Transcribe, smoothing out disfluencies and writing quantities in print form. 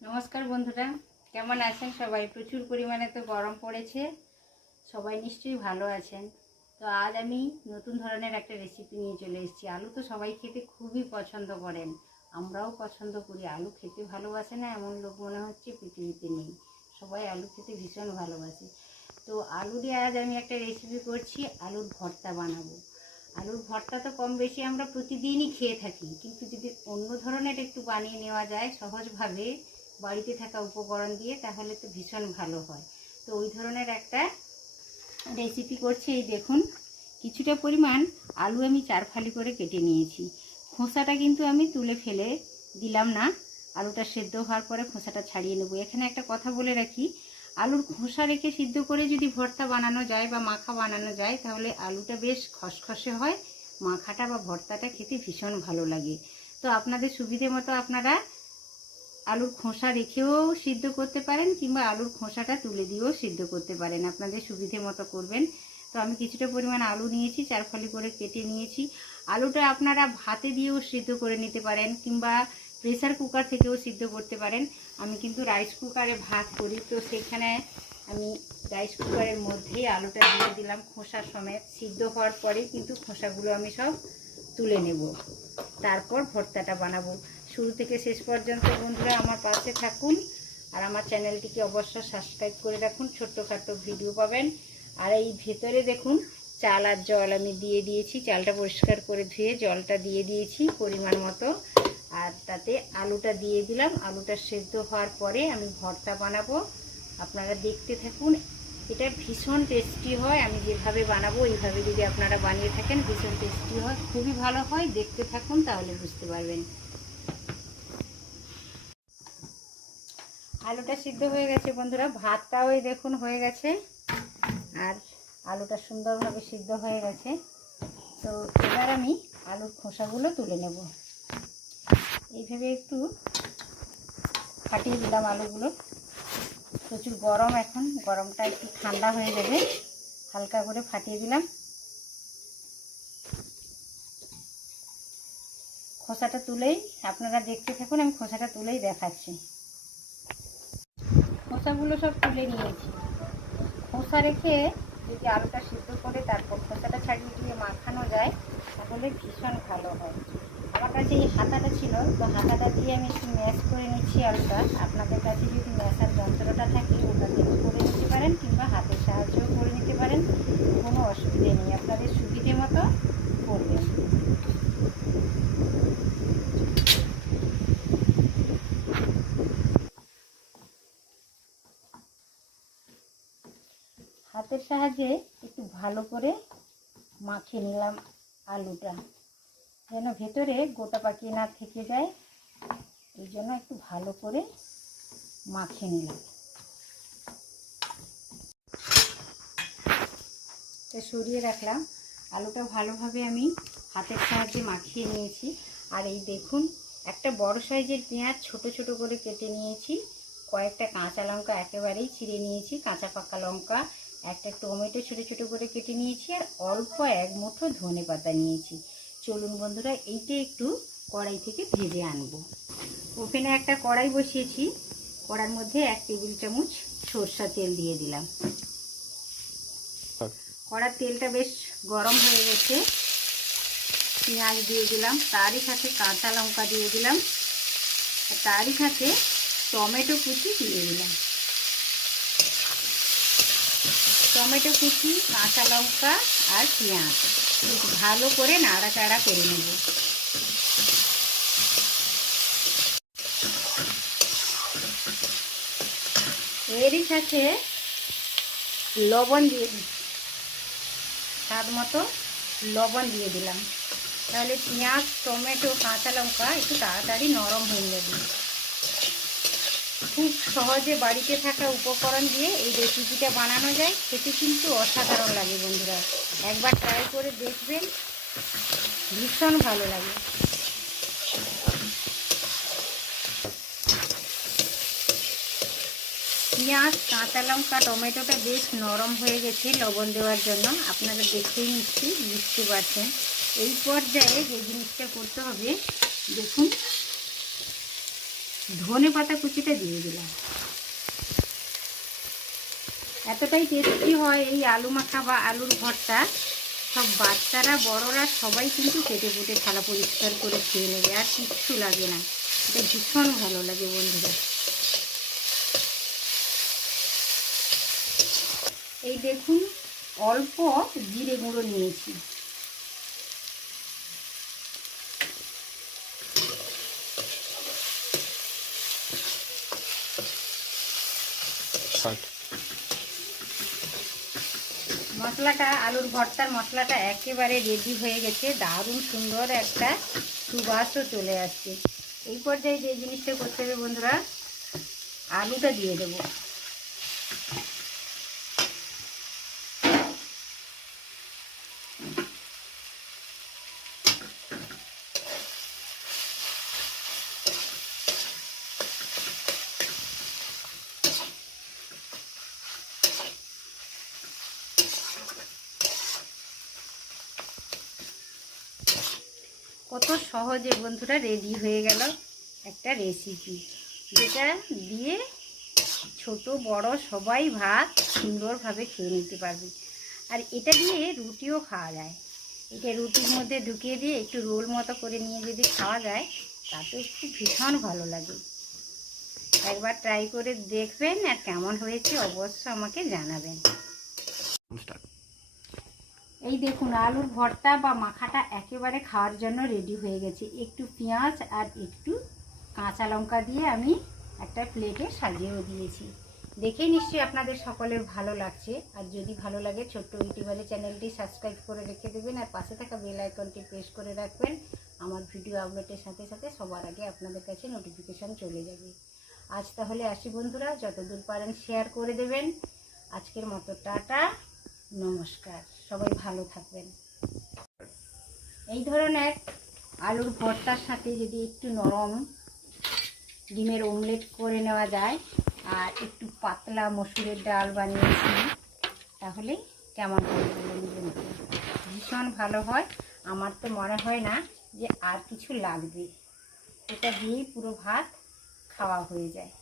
নমস্কার বন্ধুরা, কেমন আছেন সবাই? প্রচুর পরিমাণে তো গরম পড়েছে, সবাই নিশ্চয়ই ভালো আছেন। তো আজ আমি নতুন ধরনের একটা রেসিপি নিয়ে চলে এসেছি। আলু তো সবাই খেতে খুবই পছন্দ করেন, আমরাও পছন্দ করি। আলু খেতে ভালোবাসে না এমন লোক মনে হচ্ছে পৃথিবীতে নেই। সবাই আলু খেতে ভীষণ ভালোবাসে। তো আলু দিয়ে আজ আমি একটা রেসিপি করছি, আলুর ভর্তা বানাবো। আলুর ভর্তা তো কম বেশি আমরা প্রতিদিনই খেয়ে থাকি, কিন্তু যদি অন্য ধরনের একটু বানিয়ে নেওয়া যায় সহজভাবে বাড়িতে থাকা উপকরণ দিয়ে, তাহলে তো ভীষণ ভালো হয়। তো ওই ধরনের একটা রেসিপি করছি। এই দেখুন, কিছুটা পরিমাণ আলু আমি 4 ফালি করে কেটে নিয়েছি। খোসাটা কিন্তু আমি তুলে ফেলে দিলাম না, আলুটা সেদ্ধ হওয়ার পরে খোসাটা ছাড়িয়ে নেব। এখানে একটা কথা বলে রাখি, আলুর খোসা রেখে সিদ্ধ করে যদি ভর্তা বানানো যায় বা মাখা বানানো যায়, তাহলে আলুটা বেশ খসখসে হয়, মাখাটা বা ভর্তাটা খেতে ভীষণ ভালো লাগে। তো আপনাদের সুবিধে মতো আপনারা আলুর খোসা রেখেও সিদ্ধ করতে পারেন, কিংবা আলুর খোসাটা তুলে দিয়েও সিদ্ধ করতে পারেন, আপনাদের সুবিধে মতো করবেন। তো আমি কিছুটা পরিমাণ আলু নিয়েছি, 4 ফালি করে কেটে নিয়েছি। আলুটা আপনারা ভাতে দিয়েও সিদ্ধ করে নিতে পারেন, কিংবা প্রেসার কুকার থেকেও সিদ্ধ করতে পারেন। আমি কিন্তু রাইস কুকারে ভাত করি, তো সেখানে আমি রাইস কুকারের মধ্যেই আলুটা দিয়ে দিলাম খোসা সমেত। সিদ্ধ হওয়ার পরে কিন্তু খোসাগুলো আমি সব তুলে নেব, তারপর ভর্তাটা বানাবো। শুরু থেকে শেষ পর্যন্ত বন্ধুরা আমার পাশে থাকুন, আর আমার চ্যানেলটিকে অবশ্যই সাবস্ক্রাইব করে রাখুন। ছোট্টখাটো ভিডিও পাবেন। আর এই ভেতরে দেখুন, চাল আর জল আমি দিয়ে দিয়েছি, চালটা পরিষ্কার করে ধুয়ে জলটা দিয়ে দিয়েছি পরিমাণ মতো। আর তাতে আলুটা দিয়ে দিলাম। আলুটা সেদ্ধ হওয়ার পরে আমি ভর্তা বানাবো, আপনারা দেখতে থাকুন। এটা ভীষণ টেস্টি হয়, আমি যেভাবে বানাবো এইভাবে যদি আপনারা বানিয়ে থাকেন ভীষণ টেস্টি হয়, খুবই ভালো হয়। দেখতে থাকুন, তাহলে বুঝতে পারবেন। আলুটা সিদ্ধ হয়ে গেছে বন্ধুরা, ভাতটাও এই দেখুন হয়ে গেছে, আর আলুটা সুন্দরভাবে সিদ্ধ হয়ে গেছে। তো এবার আমি আলুর খোসাগুলো তুলে নেব। এইভাবে একটু ফাটিয়ে দিলাম আলুগুলো। প্রচুর গরম, এখন গরমটা একটু ঠান্ডা হয়ে যাবে, হালকা করে ফাটিয়ে দিলাম। খোসাটা তুলেই আপনারা দেখতে থাকুন, আমি খোসাটা তুলেই দেখাচ্ছি। খোসাগুলো সব তুলে নিয়েছি। খোসা রেখে যদি আলুটা সিদ্ধ করে তারপর খোসাটা ছাড়িয়ে দিয়ে মাখানো যায়, তাহলে ভীষণ ভালো হয়। আমার কাছে এই হাতাটা ছিল, তো হাতাটা দিয়ে আমি একটু ম্যাশ করে নিচ্ছি আলুটা। আপনাদের কাছে যদি ম্যাশার যন্ত্রটা থাকে ওটা দিয়ে করে নিতে পারেন, কিংবা হাতের সাহায্যেও করে নিতে পারেন, কোনো অসুবিধে নেই, আপনাদের সুবিধে মতো করবেন। হাতের সাহায্যে একটু ভালো করে মাখিয়ে নিলাম আলুটা, যেন ভেতরে গোটা পাকিয়ে না থেকে যায়, এই জন্য একটু ভালো করে মাখিয়ে নিলাম। এটা সরিয়ে রাখলাম। আলুটা ভালোভাবে আমি হাতের সাহায্যে মাখিয়ে নিয়েছি। আর এই দেখুন, একটা বড় সাইজের পেঁয়াজ ছোট ছোট করে কেটে নিয়েছি, কয়েকটা কাঁচা লঙ্কা একেবারেই ছিঁড়ে নিয়েছি, কাঁচা পাকা লঙ্কা, একটা টমেটো ছোট ছোট করে কেটে নিয়েছি, আর অল্প 1 মুঠো ধনে পাতা নিয়েছি। চলুন বন্ধুরা, এইটা একটু কড়াই থেকে ভেজে আনবো। ওভেনে একটা কড়াই বসিয়েছি, কড়ার মধ্যে 1 টেবিল চামচ সরষা তেল দিয়ে দিলাম। কড়ার তেলটা বেশ গরম হয়ে গেছে, পেঁয়াজ দিয়ে দিলাম, তারই সাথে কাঁচা লঙ্কা দিয়ে দিলাম, আর তারই সাথে টমেটো কুচি দিয়ে দিলাম। টমেটো কুচি, কাঁচা লঙ্কা আর পেঁয়াজ ভালো করে নাড়াচাড়া করে নেব। এরই সাথে লবণ দিয়ে দিচ্ছি, স্বাদ মতো লবণ দিয়ে দিলাম, তাহলে পেঁয়াজ টমেটো কাঁচা লঙ্কা একটু তাড়াতাড়ি নরম হয়ে যাবে। খুব সহজে বাড়িতে থাকা উপকরণ দিয়ে এই রেসিপিটা বানানো যায়, খেতে কিন্তু অসাধারণ লাগে বন্ধুরা। একবার ট্রাই করে দেখবেন, ভীষণ ভালো লাগে। পেঁয়াজ কাঁচা লঙ্কা টমেটোটা বেশ নরম হয়ে গেছে লবণ দেওয়ার জন্য, আপনারা দেখেই নিশ্চয়ই বুঝতে পারছেন। এই পর্যায়ে যে জিনিসটা করতে হবে, দেখুন ধনে পাতা কুচিটা দিয়ে দিলাম। এতটাই টেস্টি হয় এই আলু মাখা বা আলুর ভর্তা, সব বাচ্চারা বড়রা সবাই কিন্তু কেটে কুটে থালা পরিষ্কার করে খেয়ে নেবে, আর কিচ্ছু লাগে না। এটা ভীষণ ভালো লাগে বন্ধুরা। এই দেখুন অল্প জিরে গুঁড়ো নিয়েছি। মশলাটা, আলুর ভর্তার মশলাটা একেবারে রেডি হয়ে গেছে। দারুণ সুন্দর একটা সুবাসও চলে আসছে। এই পর্যায়ে যে জিনিসটা করতে হবে বন্ধুরা, আলুটা দিয়ে দেবো। কত সহজে বন্ধুরা রেডি হয়ে গেল একটা রেসিপি, যেটা দিয়ে ছোট বড় সবাই ভাত সুন্দরভাবে খেয়ে নিতে পারবে। আর এটা দিয়ে রুটিও খাওয়া যায়। এটা রুটির মধ্যে ঢুকিয়ে দিয়ে একটু রোল মতো করে নিয়ে যদি খাওয়া যায়, তাতেও খুব ভীষণ ভালো লাগে। একবার ট্রাই করে দেখবেন, আর কেমন হয়েছে অবশ্য আমাকে জানাবেন। এই দেখুন আলুর ভর্তা বা মাখাটা একেবারে খাওয়ার জন্য রেডি হয়ে গেছে। একটু পেঁয়াজ আর একটু কাঁচা লঙ্কা দিয়ে আমি একটা প্লেটে সাজিয়েও দিয়েছি। দেখে নিশ্চয়ই আপনাদের সকলের ভালো লাগছে। আর যদি ভালো লাগে ছোট্ট ইউটিউবারের চ্যানেলটি সাবস্ক্রাইব করে রেখে দেবেন, আর পাশে থাকা বেল আইকনটি প্রেস করে রাখবেন। আমার ভিডিও আপলোডের সাথে সাথে সবার আগে আপনাদের কাছে নোটিফিকেশান চলে যাবে। আজ তাহলে আসি বন্ধুরা, যতদূর পারেন শেয়ার করে দেবেন। আজকের মতো টাটা, নমস্কার, সবাই ভালো থাকবেন। এই ধরনের আলুর ভর্তার সাথে যদি একটু নরম ডিমের অমলেট করে নেওয়া যায়, আর একটু পাতলা মসুরের ডাল বানিয়েছি, তাহলে কেমন হবে বলুন? ভীষণ ভালো হয়। আমার তো মনে হয় না যে আর কিছু লাগবে, এটা দিয়েই পুরো ভাত খাওয়া হয়ে যায়।